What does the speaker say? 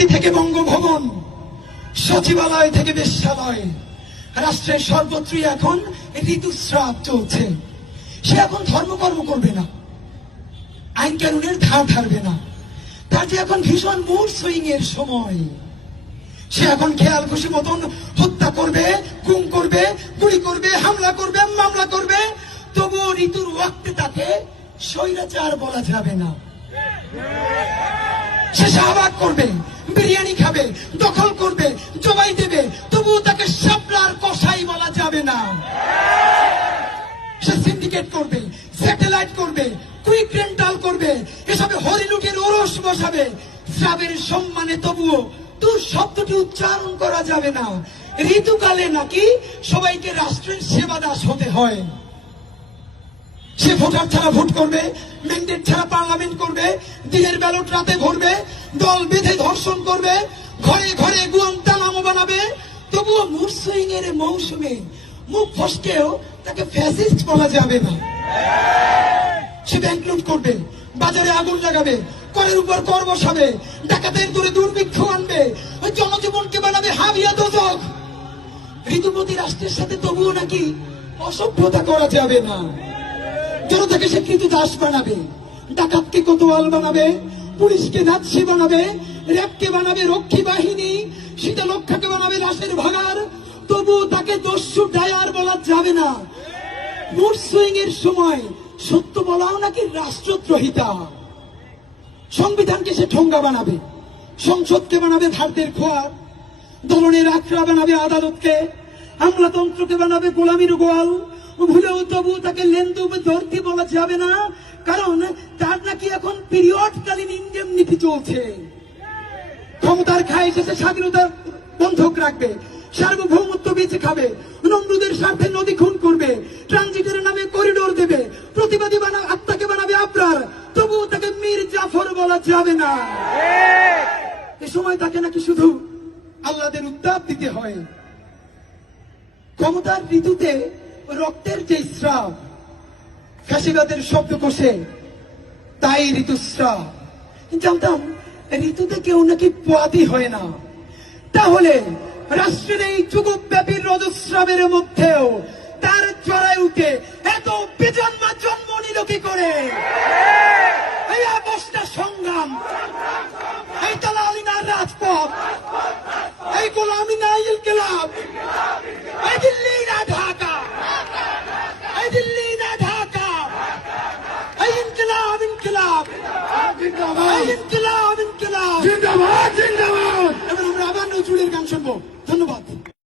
প্রধানমন্ত্রী থেকে বঙ্গভবন, সচিবালয় থেকে বেশ্যালয়, রাষ্ট্রের সর্বত্রই এখন ঋতুস্রাব চলছে। সে এখন ধর্মকর্ম করবে না, আইন কানুনের ধার ধারবে না। তার যে এখন ভীষণ মুড সুইং এর সময়। সে এখন খেয়াল খুশি মতন হত্যা করবে, গুম করবে, গুলি করবে, হামলা করবে, মামলা করবে। তবুও ঋতুর ওয়াক্তে তাকে স্বৈরাচার বলা যাবে না। সে শাহবাগ করবে, বিরিয়ানি খাবে, দখল করবে, জবাই দেবে, তবুও তাকে শাপলার কসাই বলা যাবে না। সে সিন্ডিকেট করবে, স্যাটেলাইট করবে, কুইক রেন্টাল করবে, এসবে হরিলুটের ওরস বসাবে শ্রাবের সম্মানে। তবুও তোর শব্দটি উচ্চারণ করা যাবে না। ঋতুকালে নাকি সবাইকে রাষ্ট্রের সেবাদাস হতে হয়। সে ভোটার ছাড়া ভোট করবে, ম্যান্ডেট ছাড়া পার্লামেন্ট করবে, দিনের ব্যালট রাতে ভরবে, দল বেঁধে ধর্ষণ করবে, ঘরে ঘরে গুয়ান্তানামো বানাবে। তবুও মুড সুইং এর মৌসুমে মুখ ফসকেও তাকে ফ্যাসিস্ট বলা যাবে না। সে ব্যাংক লুট করবে, বাজারে আগুন লাগাবে, করের উপর কর বসাবে, ডাকাতের দূরে দুর্ভিক্ষ আনবে, ওই জনজীবনকে বানাবে হাবিয়া দোজখ। ঋতুপতি রাষ্ট্রের সাথে তবুও নাকি অসভ্যতা করা যাবে না। জনতাকে সে কৃতদাস বানাবে, ডাকাতকে কোতোয়াল বানাবে, পুলিশকে নাৎসি বানাবে, র্যাবকে বানাবে রক্ষী বাহিনী, শীতলক্ষাকে বানাবে লাশের ভাগার। তবুও তাকে দস্যু ডায়ার বলা যাবে না। মুড সুইং এর সময় সত্য বলাও নাকি রাষ্ট্রদ্রোহিতা। সংবিধানকে সে ঠোঙ্গা বানাবে, সংসদকে বানাবে ভারতের খোয়ার, দলনের আখড়া বানাবে আদালতকে, আমলাতন্ত্রকে বানাবে গোলামির গোয়াল। ভুলেও তবু তাকে লেন্দু ধরতে বলা যাবে না, কারণ তার নাকি এখন পিরিয়ডকালীন ইন্ডেমনিটি চলছে। ক্ষমতার খায় শেষে স্বাধীনতা বন্ধক রাখবে, সার্বভৌমত্ব বেঁচে খাবে, নমরুদের স্বার্থে নদী খুন করবে, ট্রানজিটের নামে করিডোর দেবে, প্রতিবাদী আত্মাকে বানাবে আবরার। তবুও তাকে মীর জাফর বলা যাবে না। এ সময় তাকে নাকি শুধু আল্লাহদের উত্তাপ দিতে হয়। ক্ষমতার ঋতুতে রক্তের যে স্রাব, ফ্যাসিবাদের শব্দকোষে তাই ঋতুস্রাব। জানতাম ঋতুতে কেউ নাকি পোয়াতি হয় না। তাহলে রাষ্ট্রের এই যুগব্যাপী রজস্রাবের মধ্যেও তার জরায়ুতে এত বেজন্মা জন্ম নিল কি করে? এই অবস্থা সংগ্রাম, এই তালালিনার রাজপথ, এই গোলামি না ইনকিলাব, এই দিল্লি না ঢাকা, এই দিল্লি না ঢাকা, এই ইনকিলাব ইনকিলাব জিন্দাবাদ, ইনকিলাব ইনকিলাব জিন্দাবাদ জিন্দাবাদ। এবার আমরা আবার নজরুলের গান শুনবো। ধন্যবাদ।